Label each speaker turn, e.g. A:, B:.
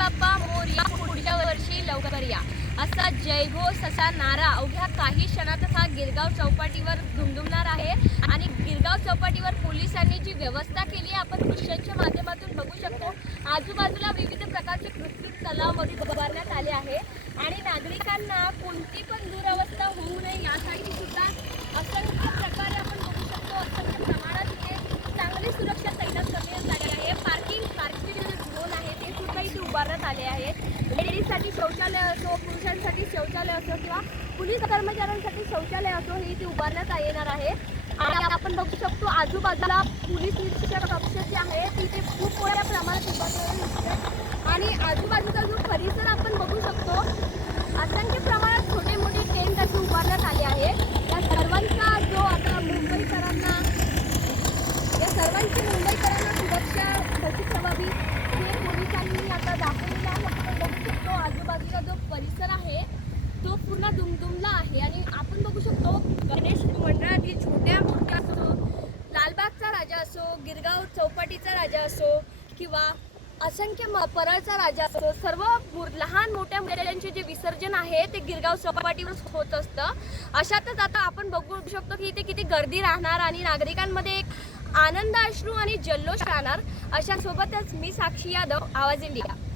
A: बाप्पा मोरया पुढच्या वर्षी लवकर या असा जयघोष असा नारा अवघ्या काही क्षणातच हा गिरगाव चौपाटीवर धुमधुमणार आहे. आणि गिरगाव चौपाटीवर पोलिसांनी जी व्यवस्था केली आहे आपण दृश्यांच्या माध्यमातून बघू शकतो. आजूबाजूला विविध प्रकारचे कृत्रिम तलाव वगैरे उभारण्यात आले आहे. आणि नागरिकांना कोणती पण दुरवस्था होऊ नये यासाठी सुद्धा असंख्य प्रकारे आपण बघू शकतो असंख्य प्रमाणात इथे चांगली सुरक्षा तैनात करण्यात आली आहे पार्किंग पार्किंग जे झोन आहे ते सुद्धा इथे उभारण्यात आले आहे लेडीजसाठी शौचालय असो पुरुषांसाठी शौचालय असो किंवा पोलीस कर्मचाऱ्यांसाठी शौचालय असो हे इथे उभारण्यात येणार आहे. आणि आपण बघू शकतो आजूबाजूला पोलीस निरीक्षक कक्ष जे आहे तिथे खूप मोठ्या प्रमाणात उभारलेले दिसते आणि आजूबाजूचा जो परिसर आपण बघू शकतो असंख्य प्रमाणात छोटे मोठे टेंट असे उभारण्यात आले आहे या सर्वांचा जो आता मुंबईकरांना या सर्वांची मुंबईकरांना सुरक्षा कशी ठेवावी हे पोलिसांनी आता दाखवलेलं आहे आपण बघू शकतो आजूबाजूचा जो परिसर आहे तो पूर्ण दुमदुमला आहे आणि आपण बघू शकतो गणेश मंडळातील छोट्या मोठ्या असो लालबागचा राजा असो गिरगाव चौपाटीचा राजा असो किंवा असंख्य म- परळचा राजा असो सर्व लहान मोठ्या मुलांचे जे विसर्जन आहे ते गिरगाव चौपाटीवर होत असतं. अशातच आता आपण बघू शकतो की इथे किती गर्दी राहणार आणि नागरिकांमध्ये एक आनंद अश्रू आणि जल्लोष राहणार. अशा सोबतच मी साक्षी यादव आवाज इंडिया.